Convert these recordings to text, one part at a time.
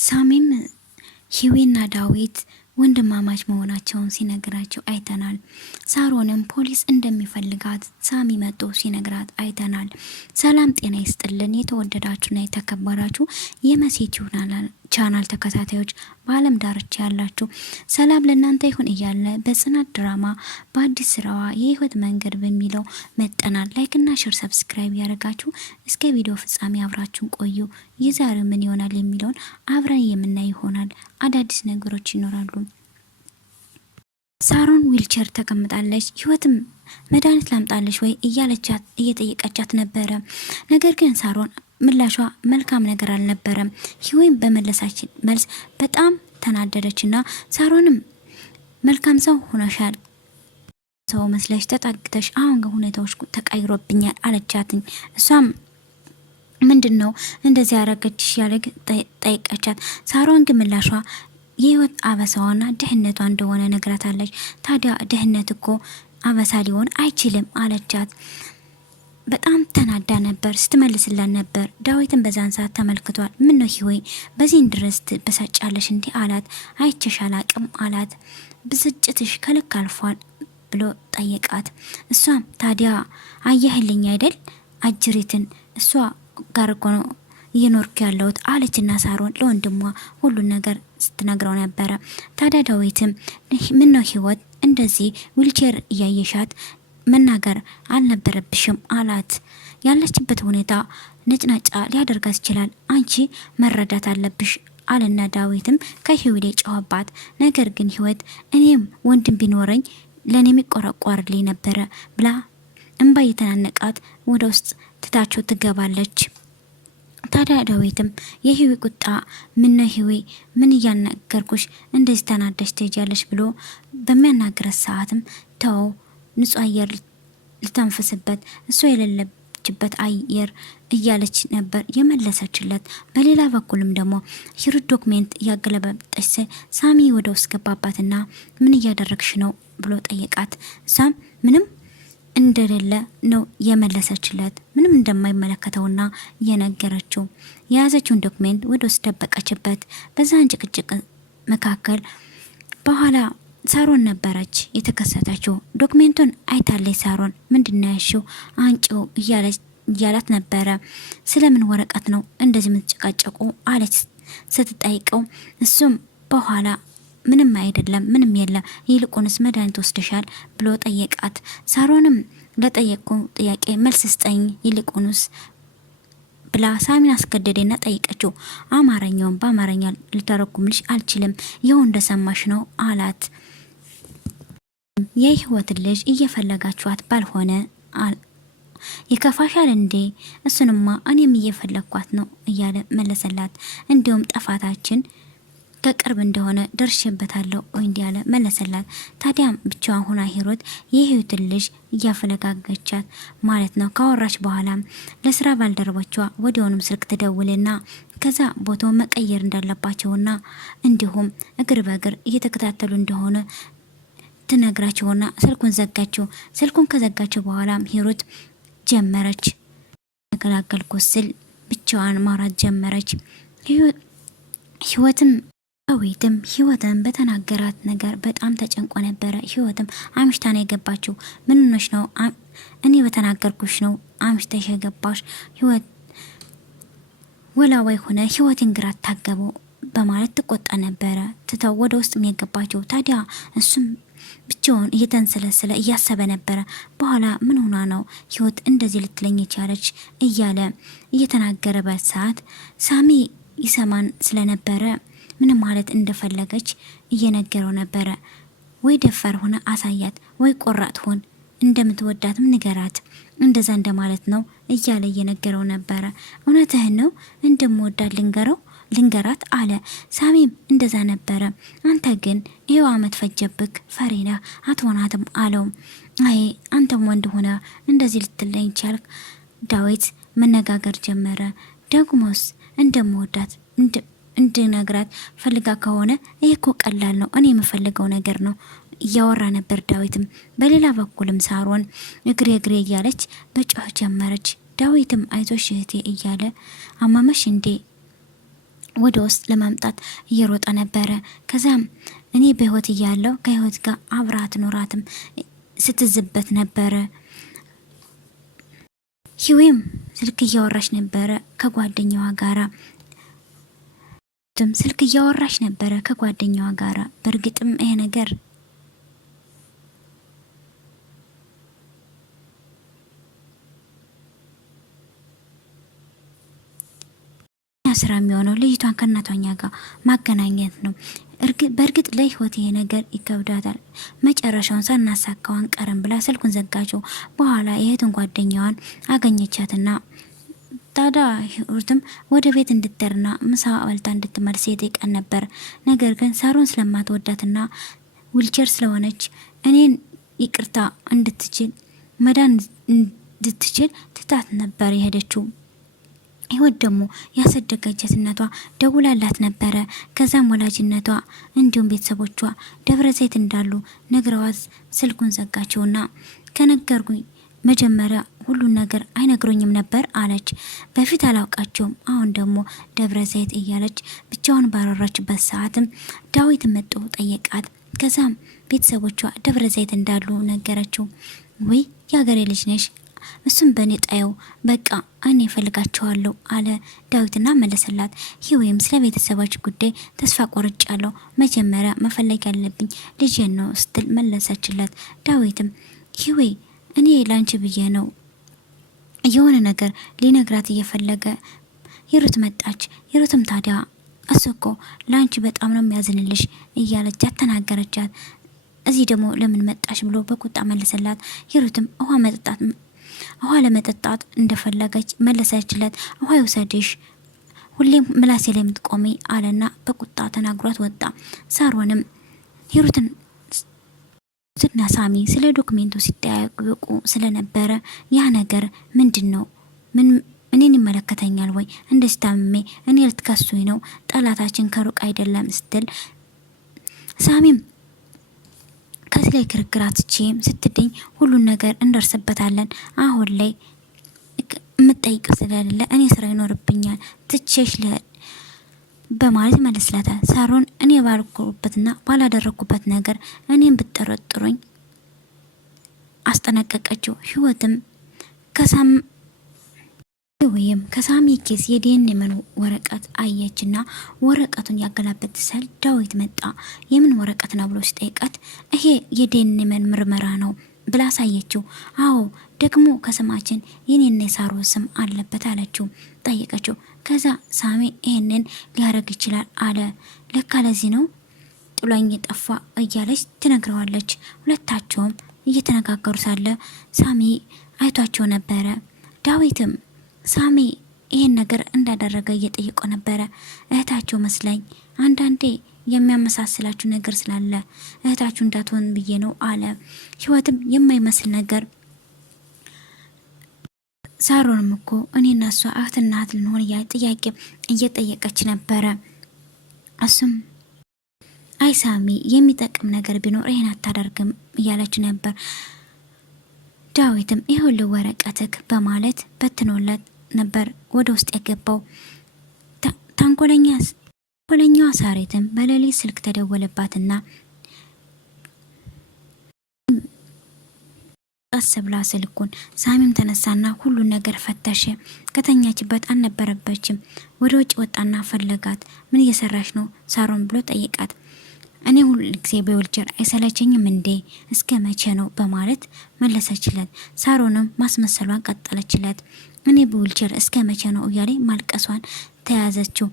ሳሚም ሂዊና ዳዊት ወንድማማች መሆናቸውን ሲነግራቸው አይተናል። ሳሮንም ፖሊስ እንደሚፈልጋት ሳሚ መጥቶ ሲነግራት አይተናል። ሰላም ጤና ይስጥልን የተወደዳችሁና የተከበራችሁ የመሴት ቻናል ተከታታዮች በአለም ዳርቻ ያላችሁ ሰላም ለእናንተ ይሁን እያለ በጽናት ድራማ በአዲስ ስራዋ የህይወት መንገድ በሚለው መጠናል። ላይክና ሼር ሰብስክራይብ ያደርጋችሁ እስከ ቪዲዮ ፍጻሜ አብራችሁን ቆዩ። የዛሬው ምን ይሆናል የሚለውን አብረን የምናይ ይሆናል። አዳዲስ ነገሮች ይኖራሉ። ሳሮን ዊልቸር ተቀምጣለች። ህይወትም መድኃኒት ላምጣለች ወይ እያለቻት እየጠየቀቻት ነበረ። ነገር ግን ሳሮን ምላሿ መልካም ነገር አልነበረም። ህይወት በመለሳች መልስ በጣም ተናደደችና ሳሮንም መልካም ሰው ሆነሻል፣ ሰው መስለሽ ተጣግተሽ፣ አሁን ግን ሁኔታዎች ተቀይሮብኛል አለቻትኝ። እሷም ምንድነው እንደዚህ ያረገችሽ ያለ ጠይቀቻት። ሳሮን ግን ምላሿ የህይወት አበሳዋና ድህነቷ እንደሆነ ነግራታለች። ታዲያ ድህነት እኮ አበሳ ሊሆን አይችልም አለቻት። በጣም ተናዳ ነበር ስትመልስላት ነበር። ዳዊትን በዛን ሰዓት ተመልክቷል። ምን ነው ህይወይ በዚህ ድረስ በሳጫለሽ እንዲህ አላት። አይቼሽ አላቅም አላት። ብስጭትሽ ከልክ አልፏል ብሎ ጠየቃት። እሷም ታዲያ አየህልኝ አይደል አጅሪትን እሷ ጋር እኮ ነው እየኖርኩ ያለሁት አለችና ሳሮን ለወንድሟ ሁሉን ነገር ስትነግረው ነበረ። ታዲያ ዳዊትም ምን ነው ህይወት እንደዚህ ዊልቸር እያየሻት መናገር አልነበረብሽም አላት። ያለችበት ሁኔታ ነጭናጫ ሊያደርጋት ይችላል፣ አንቺ መረዳት አለብሽ አለና ዳዊትም ከህይወት ጨዋባት። ነገር ግን ህይወት እኔም ወንድም ቢኖረኝ ለኔ የሚቆረቆርልኝ ነበረ ብላ እንባ የተናነቃት ወደ ውስጥ ትታቸው ትገባለች። ታዲያ ዳዊትም የህዊ ቁጣ ምን ነው ህዊ ምን እያናገርኩሽ እንደዚህ ተናደሽ ትሄጃለሽ ብሎ በሚያናግረት ሰዓትም ተው ንጹህ አየር ልተንፈስበት እሷ የሌለችበት አየር እያለች ነበር የመለሰችለት። በሌላ በኩልም ደግሞ ሂሩት ዶክሜንት እያገለበጠች ሳሚ ወደ ውስጥ ገባባትና ምን እያደረግሽ ነው ብሎ ጠየቃት። እሷም ምንም እንደሌለ ነው የመለሰችለት። ምንም እንደማይመለከተውና የነገረችው የያዘችውን ዶክሜንት ወደ ውስጥ ደበቀችበት። በዛን ጭቅጭቅ መካከል በኋላ ሳሮን ነበረች የተከሰተችው። ዶክሜንቱን አይታለች ሳሮን። ምንድነው ያልሽው አንጪው እያላት ነበረ። ስለምን ወረቀት ነው እንደዚህ የምትጨቃጨቁ አለች ስትጠይቀው። እሱም በኋላ ምንም አይደለም ምንም የለም ይልቁንስ መድኃኒት ወስደሻል ብሎ ጠየቃት። ሳሮንም ለጠየቁ ጥያቄ መልስ ስጠኝ ይልቁንስ ብላ ሳሚን አስገደደና ጠይቀችው። አማርኛውን በአማርኛ ልተረጉምልሽ አልችልም፣ ይኸው እንደሰማሽ ነው አላት። የህይወት ልጅ እየፈለጋችኋት ባልሆነ ይከፋሻል እንዴ? እሱንማ እኔም እየፈለግኳት ነው እያለ መለሰላት። እንዲሁም ጠፋታችን ከቅርብ እንደሆነ ደርሼበታለሁ እንዲህ ያለ መለሰላት። ታዲያም ብቻዋን ሆና ሂሩት የህይወት ልጅ እያፈለጋገቻት ማለት ነው። ካወራች በኋላ ለስራ ባልደረቦቿ ወዲያውኑም ስልክ ትደውልና ከዛ ቦታው መቀየር እንዳለባቸውና እንዲሁም እግር በእግር እየተከታተሉ እንደሆነ ትነግራቸውና ስልኩን ዘጋቸው። ስልኩን ከዘጋቸው በኋላ ሂሩት ጀመረች ተገላገልኩ ስል ብቻዋን ማውራት ጀመረች። ህይወትም በተናገራት ነገር በጣም ተጨንቆ ነበረ። ህይወትም አምሽታ ነው የገባችው። ምን ሆነሽ ነው? እኔ በተናገርኩሽ ነው አምሽተሽ የገባሽ። ህይወት ወላዋይ ሆነ ህይወትን ግራ ታገበው በማለት ትቆጣ ነበረ። ትተው ወደ ውስጥ የገባችው። ታዲያ እሱም ብቻውን እየተንሰለሰለ እያሰበ ነበረ። በኋላ ምን ሆና ነው ህይወት እንደዚህ ልትለኝ የቻለች እያለ እየተናገረበት ሰዓት ሳሚ ይሰማን ስለነበረ ምን ማለት እንደፈለገች እየነገረው ነበረ። ወይ ደፋር ሆነ አሳያት፣ ወይ ቆራጥ ሆን እንደምትወዳትም ንገራት፣ እንደዛ እንደማለት ነው እያለ እየነገረው ነበረ። እውነትህን ነው እንደምወዳት ልንገራት አለ። ሳሚም እንደዛ ነበረ። አንተ ግን ይሄው አመት ፈጀብክ፣ ፈሬና አትሆናትም አለው። አይ አንተም ወንድ ሆነ እንደዚህ ልትለኝ ቻልክ? ዳዊት መነጋገር ጀመረ። ደግሞስ እንደምወዳት እንድነግራት ፈልጋ ከሆነ ይሄ እኮ ቀላል ነው፣ እኔ የምፈልገው ነገር ነው እያወራ ነበር ዳዊትም። በሌላ በኩልም ሳሮን እግሬ እያለች በጮህ ጀመረች። ዳዊትም አይዞሽ እህቴ እያለ አማመሽ እንዴ ወደ ውስጥ ለማምጣት እየሮጠ ነበረ። ከዛም እኔ በህይወት እያለሁ ከህይወት ጋር አብራት ኖራትም ስትዝበት ነበረ። ህይወም ስልክ እያወራች ነበረ ከጓደኛዋ ጋራ ስልክ እያወራች ነበረ ከጓደኛዋ ጋራ። በእርግጥም ይሄ ነገር ስራ የሚሆነው ልጅቷን ከእናቷኛ ጋር ማገናኘት ነው። በእርግጥ ለህይወት ይሄ ነገር ይከብዳታል። መጨረሻውን ሳናሳካዋን ቀረም ብላ ስልኩን ዘጋችው። በኋላ የእህትን ጓደኛዋን አገኘቻትና ታዲያ ህይወትም ወደ ቤት እንድትደርና ምሳ በልታ እንድትመልስ የጠየቀን ነበር። ነገር ግን ሳሮን ስለማትወዳትና ዊልቸር ስለሆነች እኔን ይቅርታ እንድትችል መዳን እንድትችል ትታት ነበር የሄደችው። ህይወት ደግሞ ያሰደገችነቷ ደውላላት ነበረ። ከዛም ወላጅነቷ እንዲሁም ቤተሰቦቿ ደብረ ዘይት እንዳሉ ነግረዋት ስልኩን ዘጋቸውና ከነገርኩኝ መጀመሪያ ሁሉን ነገር አይነግሩኝም ነበር አለች። በፊት አላውቃቸውም፣ አሁን ደግሞ ደብረ ዘይት እያለች ብቻውን ባረራችበት ሰዓትም ዳዊት መጥቶ ጠየቃት። ከዛም ቤተሰቦቿ ደብረ ዘይት እንዳሉ ነገረችው። ወይ የሀገሬ ልጅ ነሽ፣ እሱም በእኔ ጣየው፣ በቃ እኔ እፈልጋቸዋለሁ አለ ዳዊትና መለሰላት። ህይወይም ስለ ቤተሰቦች ጉዳይ ተስፋ ቆርጫለሁ፣ መጀመሪያ መፈለግ ያለብኝ ልጄን ነው ስትል መለሰችለት። ዳዊትም ህይወይ እኔ ላንቺ ብዬ ነው የሆነ ነገር ሊነግራት እየፈለገ ሂሩት መጣች። ሂሩትም ታዲያ እሱ እኮ ላንቺ በጣም ነው የሚያዝንልሽ እያለች አተናገረቻት። እዚህ ደግሞ ለምን መጣሽ ብሎ በቁጣ መለሰላት። ሂሩትም ውሃ ለመጠጣት እንደፈለገች መለሰችለት። ውሃ ይውሰድሽ፣ ሁሌም ምላሴ ላይ የምትቆሚ አለና በቁጣ ተናግሯት ወጣ። ሳሮንም ሂሩትና ሳሚ ስለ ዶክሜንቱ ሲጠያየቁ ስለነበረ ያ ነገር ምንድን ነው? እኔን ይመለከተኛል ወይ? እንደዚህ ታምሜ እኔ ልትከሱኝ ነው? ጠላታችን ከሩቅ አይደለም ስትል ሳሚም ከዚህ ላይ ክርክር አትችይም ስትድኝ ሁሉን ነገር እንደርስበታለን። አሁን ላይ የምጠይቅ ስለሌለ እኔ ስራ ይኖርብኛል ትቼሽ በማለት መልስላታል። ሳሮን እኔ ባልኩበትና ባላደረኩበት ነገር እኔም ብትጠረጥሩኝ አስጠነቀቀችው። ህይወትም ከሳሚ ኬስ የዲኤንኤ ወረቀት አየችና ወረቀቱን ያገላበት ሰል ዳዊት መጣ። የምን ወረቀት ነው ብሎ ሲጠይቃት ይሄ የዲኤንኤ ምርመራ ነው ብላ አሳየችው። አዎ ደግሞ ከስማችን የኔና የሳሮ ስም አለበት አለችው። ጠየቀችው። ከዛ ሳሚ ይሄንን ሊያረግ ይችላል አለ። ለካ ለዚህ ነው ጥሎኝ የጠፋ እያለች ትነግረዋለች። ሁለታቸውም እየተነጋገሩ ሳለ ሳሚ አይቷቸው ነበረ። ዳዊትም ሳሚ ይሄን ነገር እንዳደረገ እየጠየቀው ነበረ። እህታቸው መስለኝ አንዳንዴ የሚያመሳስላችሁ ነገር ስላለ እህታችሁ እንዳትሆን ብዬ ነው አለ። ህይወትም የማይመስል ነገር ሳሮንም እኮ እኔና እሷ እህትና እህት ልንሆን ጥያቄ እየጠየቀች ነበረ። እሱም አይ ሳሚ የሚጠቅም ነገር ቢኖር ይሄን አታደርግም እያለች ነበር። ዳዊትም ይሁን ወረቀትክ በማለት በትኖለት ነበር ወደ ውስጥ የገባው። ተንኮለኛዋ ሳሬትም በሌሊት ስልክ ተደወለባትና ቀስ ብላ ስልኩን ሳሚም ተነሳና ሁሉን ነገር ፈተሸ። ከተኛችበት አልነበረበችም። ወደ ውጭ ወጣና ፈለጋት። ምን እየሰራሽ ነው ሳሮን ብሎ ጠይቃት። እኔ ሁሉ ጊዜ በዊልቸር አይሰለቸኝም እንዴ እስከ መቼ ነው በማለት መለሰችለት። ሳሮንም ማስመሰሏን ቀጠለችለት። እኔ በዊልቸር እስከ መቼ ነው እያለ ማልቀሷን ተያዘችው።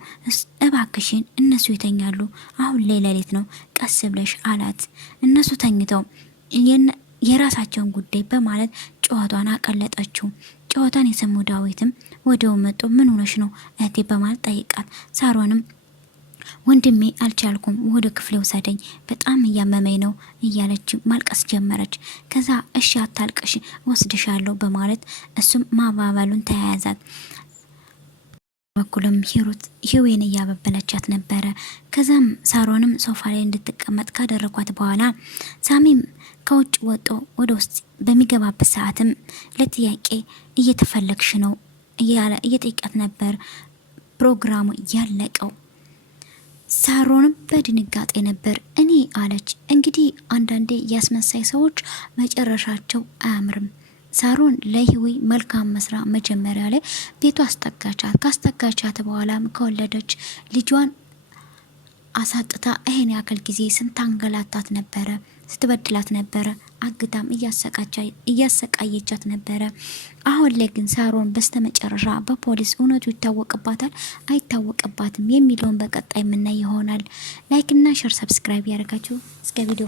እባክሽን እነሱ ይተኛሉ፣ አሁን ሌሊት ነው፣ ቀስ ብለሽ አላት። እነሱ ተኝተው የራሳቸውን ጉዳይ በማለት ጨዋታን አቀለጠችው። ጨዋታን የሰሙ ዳዊትም ወደው መጡ። ምን ሆነሽ ነው እህቴ በማለት ጠይቃት። ሳሮንም ወንድሜ አልቻልኩም፣ ወደ ክፍሌ ውሰደኝ፣ በጣም እያመመኝ ነው እያለች ማልቀስ ጀመረች። ከዛ እሺ አታልቅሽ ወስድሻለሁ በማለት እሱም ማባበሉን ተያያዛት። በኩልም ህይወትን እያበበለቻት ነበረ። ከዛም ሳሮንም ሶፋ ላይ እንድትቀመጥ ካደረጓት በኋላ ሳሚም ከውጭ ወጦ ወደ ውስጥ በሚገባበት ሰዓትም ለጥያቄ እየተፈለግሽ ነው እያለ እየጠየቃት ነበር። ፕሮግራሙ ያለቀው ሳሮንም በድንጋጤ ነበር። እኔ አለች። እንግዲህ አንዳንዴ ያስመሳይ ሰዎች መጨረሻቸው አያምርም። ሳሮን ለህዊ መልካም መስራ መጀመሪያ ላይ ቤቷ አስጠጋቻት። ካስጠጋቻት በኋላም ከወለደች ልጇን አሳጥታ ይሄን ያክል ጊዜ ስንታንገላታት ነበረ፣ ስትበድላት ነበረ፣ አግታም እያሰቃየቻት ነበረ። አሁን ላይ ግን ሳሮን በስተመጨረሻ በፖሊስ እውነቱ ይታወቅባታል አይታወቅባትም የሚለውን በቀጣይ የምናይ ይሆናል። ላይክ እና ሼር ሰብስክራይብ ያደርጋችሁ እስከ ቪዲዮ